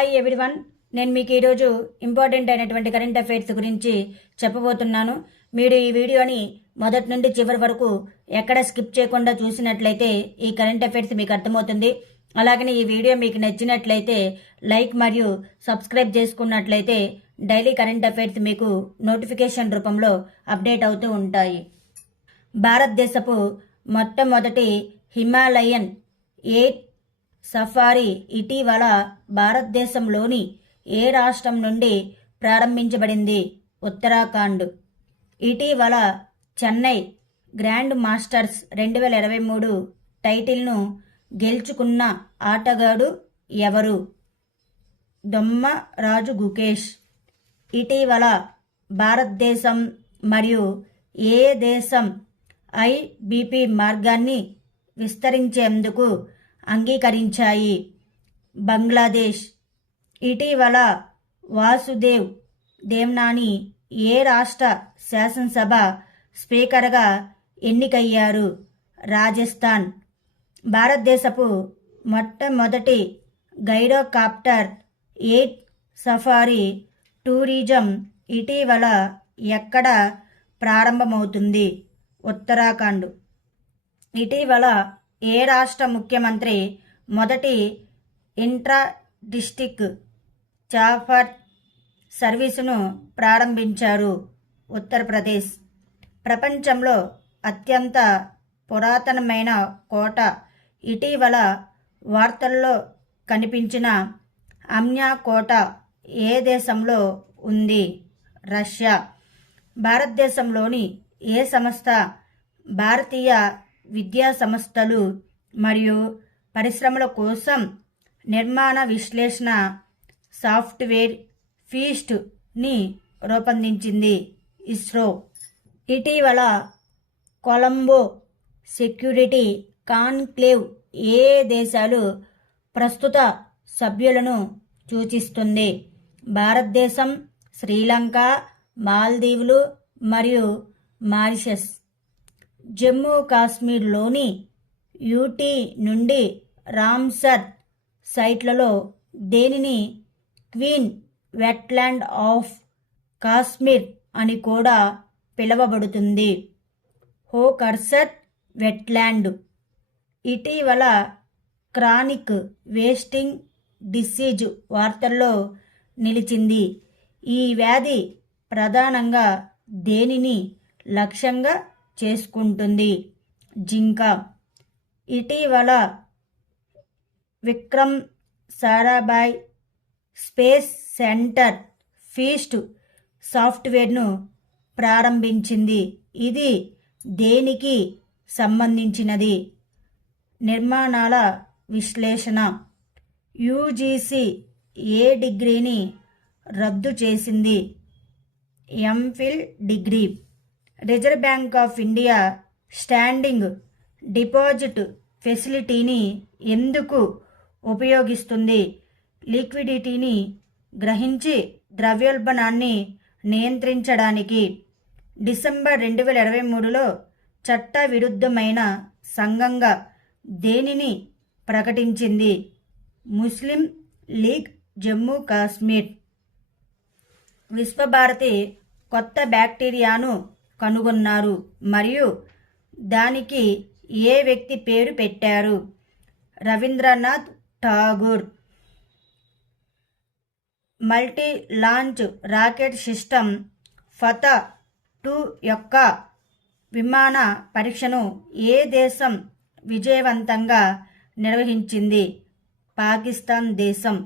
Hi everyone, నేను మీకు ఈరోజు ఇంపార్టెంట్ అయినటువంటి కరెంట్ అఫైర్స్ గురించి చెప్పబోతున్నాను. మీరు ఈ వీడియోని మొదటి నుండి చివరి వరకు ఎక్కడ స్కిప్ చేయకుండా చూసినట్లయితే ఈ కరెంట్ అఫైర్స్ మీకు అర్థమవుతుంది. అలాగనే ఈ వీడియో మీకు నచ్చినట్లయితే లైక్ మరియు సబ్స్క్రైబ్ చేసుకున్నట్లయితే డైలీ కరెంట్ అఫైర్స్ మీకు నోటిఫికేషన్ రూపంలో అప్డేట్ అవుతూ ఉంటాయి. భారతదేశపు మొట్టమొదటి హిమాలయన్ ఎయిర్ సఫారీ ఇటీవల భారతదేశంలోని ఏ రాష్ట్రం నుండి ప్రారంభించబడింది? ఉత్తరాఖండ్. ఇటీవల చెన్నై గ్రాండ్ మాస్టర్స్ 2023 టైటిల్ను గెలుచుకున్న ఆటగాడు ఎవరు? దొమ్మ రాజు గుకేష్. ఇటీవల భారతదేశం మరియు ఏ దేశం ఐబీపీ మార్గాన్ని విస్తరించేందుకు అంగీకరించాయి? బంగ్లాదేశ్. ఇటీవల వాసుదేవ్ దేవ్నాని ఏ రాష్ట్ర శాసనసభ స్పీకర్గా ఎన్నికయ్యారు? రాజస్థాన్. భారతదేశపు మొట్టమొదటి గైరోకాప్టర్ ఎయిర్ సఫారీ టూరిజం ఇటీవల ఎక్కడ ప్రారంభమవుతుంది? ఉత్తరాఖండ్. ఇటీవల ఏ రాష్ట్ర ముఖ్యమంత్రి మొదటి ఇంట్రా డిస్ట్రిక్ట్ చార్టర్ సర్వీసును ప్రారంభించారు? ఉత్తరప్రదేశ్. ప్రపంచంలో అత్యంత పురాతనమైన కోట ఇటీవల వార్తల్లో కనిపించిన అమ్నా కోట ఏ దేశంలో ఉంది? రష్యా. భారతదేశంలోని ఏ సంస్థ భారతీయ విద్యా సంస్థలు మరియు పరిశ్రమల కోసం నిర్మాణ విశ్లేషణ సాఫ్ట్వేర్ ఫీస్ట్ని రూపొందించింది? ఇస్రో. ఇటీవల కొలంబో సెక్యూరిటీ కాన్క్లేవ్ ఏ దేశాలు ప్రస్తుత సభ్యులను సూచిస్తుంది? భారతదేశం, శ్రీలంక, మాల్దీవులు మరియు మారిషస్. జమ్మూ కాశ్మీర్లోని యూటీ నుండి రామ్సర్ సైట్లలో దేనిని క్వీన్ వెట్లాండ్ ఆఫ్ కాశ్మీర్ అని కూడా పిలువబడుతుంది? హోకర్సర్ వెట్లాండ్. ఇటీవల క్రానిక్ వేస్టింగ్ డిసీజ్ వార్తల్లో నిలిచింది. ఈ వ్యాధి ప్రధానంగా దేనిని లక్ష్యంగా చేసుకుంటుంది? జింక. ఇటీవల Vikram Sarabhai space centre feast సాఫ్ట్వేర్ను ప్రారంభించింది. ఇది దేనికి సంబంధించినది? నిర్మాణాల విశ్లేషణ. యూజీసీ ఏ డిగ్రీని రద్దు చేసింది? MPhil degree. Reserve bank of India standing deposit ఫెసిలిటీని ఎందుకు ఉపయోగిస్తుంది? లిక్విడిటీని గ్రహించి ద్రవ్యోల్బణాన్ని నియంత్రించడానికి. డిసెంబర్ 2023లో చట్టవిరుద్ధమైన సంఘంగా దేనిని ప్రకటించింది? ముస్లిం లీగ్ జమ్మూ కాశ్మీర్. విశ్వభారతి కొత్త బ్యాక్టీరియాను కనుగొన్నారు మరియు దానికి ఏ వ్యక్తి పేరు పెట్టారు? Rabindranath Tagore. Multi launch rocket system ఫతా-2 యొక్క విమాన పరీక్షను ఏ దేశం విజయవంతంగా నిర్వహించింది? పాకిస్తాన్ దేశం.